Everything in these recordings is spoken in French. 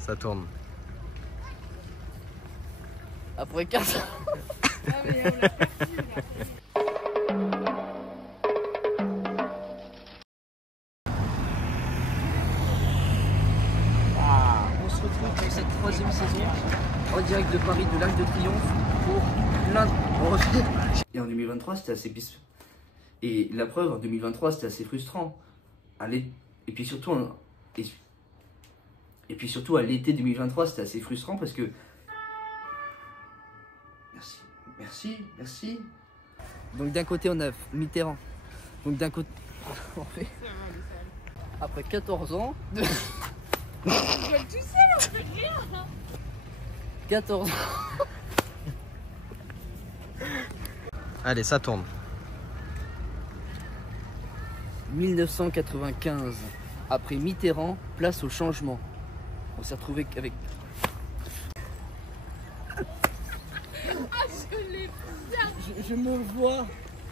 Ça tourne. Après 15 ans. Ah, mais on l'a perdu, là. On se retrouve pour cette troisième saison en direct de Paris, de l'Arc de Triomphe pour plein de... Et en 2023 c'était assez... Et la preuve, en 2023 c'était assez frustrant. Et puis surtout à l'été 2023 c'était assez frustrant parce que... Merci. Donc d'un côté on a Mitterrand. Donc d'un côté... Après 14 ans... Je vois tout seul, on fait rire. 14 ans... Allez, ça tourne. 1995. Après Mitterrand, place au changement. On s'est retrouvé avec... Ah, je l'ai bien. Je me vois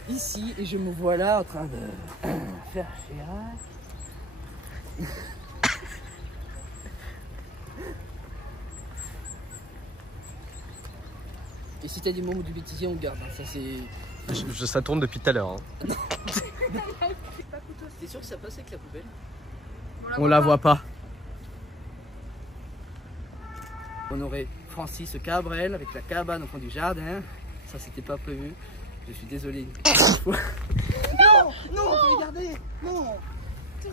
ici et je me vois là en train de faire Chirac. Et si t'as des moments de bêtisier, on garde. Hein. Ça c'est... Ça tourne depuis tout à l'heure. Hein. T'es sûr que ça passe avec la poubelle? On la voit pas. On aurait Francis Cabrel avec la cabane au fond du jardin. Ça c'était pas prévu. Je suis désolé. Non, on peut les garder.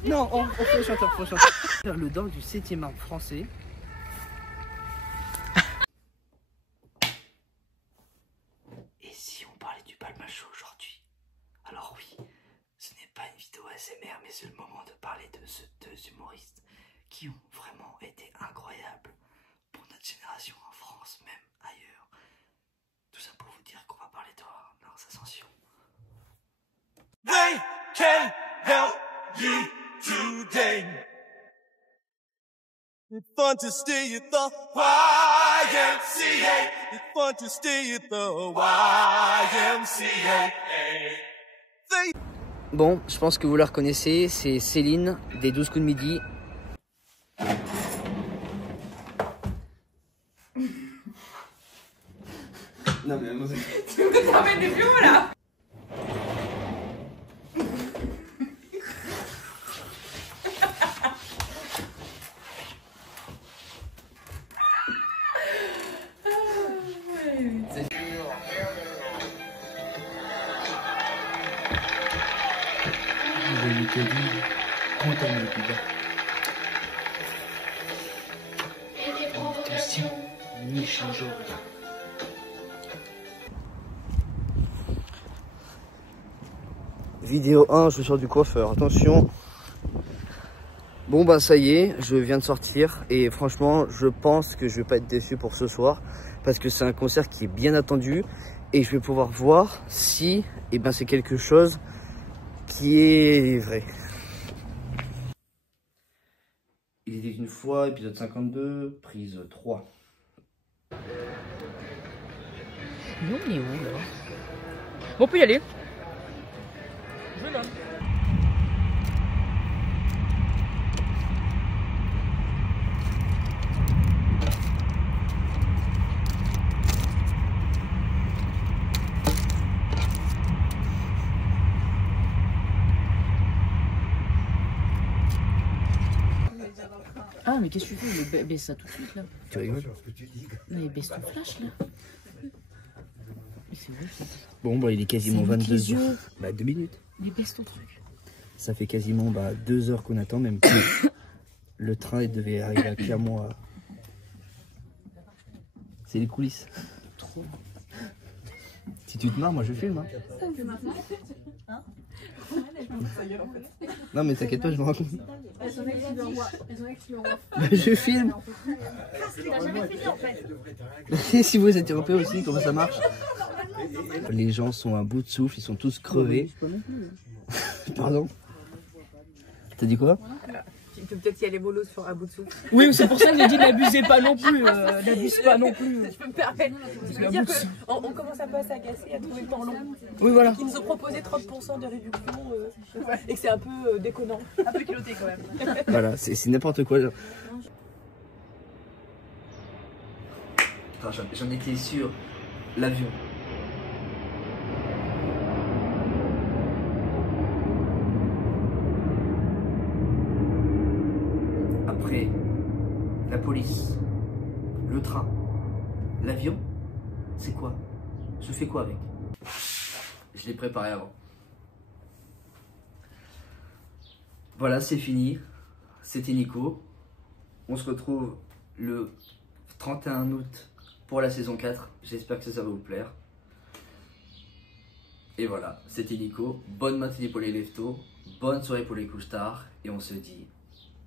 Non, on fait le chanteur, Faire le dent du 7e art français. Et si on parlait du Palmachot aujourd'hui? Alors oui, ce n'est pas une vidéo ASMR, mais c'est le moment de parler de ces deux humoristes qui ont vraiment été incroyables pour notre génération en France, même ailleurs. Tout ça pour vous dire qu'on va parler de leurs ascensions. They can help you today. It's fun to stay at the YMCA. It's fun to stay at the YMCA. Bon, je pense que vous la reconnaissez, c'est Céline des 12 coups de midi. Non mais Tu me ramènes des bureaux là. Vidéo 1, je sors du coiffeur, attention. Bon bah ça y est, je viens de sortir et franchement je pense que je vais pas être déçu pour ce soir parce que c'est un concert qui est bien attendu et je vais pouvoir voir si c'est quelque chose qui est vrai. Il était une fois, épisode 52, prise 3. Non, on est où là? Bon, on peut y aller. Je l'ai. Ah mais qu'est-ce que tu fais? Baisse ça tout de suite là. Tu rigoles? Mais baisse ton flash là. Mais c'est vrai. Bon bah il est quasiment 22h. Bah 2 minutes. Mais baisse ton truc. Ça fait quasiment 2 heures qu'on attend, même plus. Le train il devait arriver à Clermont. C'est les coulisses. Trop. Si tu te marres, moi je filme. Hein. Non mais t'inquiète pas, je me rends compte. Je filme. T'as jamais fini en fait. Si vous êtes interrompé aussi, comment ça marche? Les gens sont à bout de souffle, ils sont tous crevés. Pardon? T'as dit quoi? Tu peux peut-être y aller mollo sur un bout de souffle. Oui, c'est pour ça que j'ai dit n'abusez pas non plus. N'abuse pas non plus. Je peux me permettre. Je veux dire qu'on commence un peu à s'agacer, à trouver le temps long. Oui, voilà. Ils nous ont proposé 30% de réduction et que c'est un peu déconnant. Un peu culotté quand même. Voilà, c'est n'importe quoi. Enfin, j'en étais sûr. L'avion. Après, la police, le train, l'avion, c'est quoi? Je fais quoi avec? Je l'ai préparé avant. Voilà, c'est fini. C'était Nico. On se retrouve le 31 août pour la saison 4. J'espère que ça va vous plaire. Et voilà, c'était Nico. Bonne matinée pour les leftos. Bonne soirée pour les couches tard. Et on se dit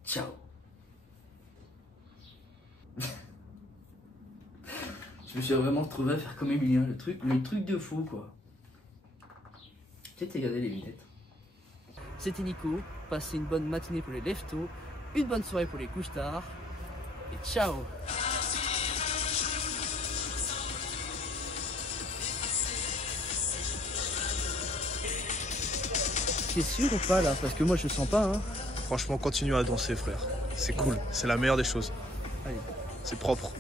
ciao. Je me suis vraiment retrouvé à faire comme Emilien. Le truc de fou quoi. Peut-être regarder les lunettes. C'était Nico. Passez une bonne matinée pour les leftos. Une bonne soirée pour les couches tard. Et ciao. T'es sûr ou pas là? Parce que moi je sens pas hein. Franchement, continue à danser frère. C'est cool, c'est la meilleure des choses. Allez. C'est propre.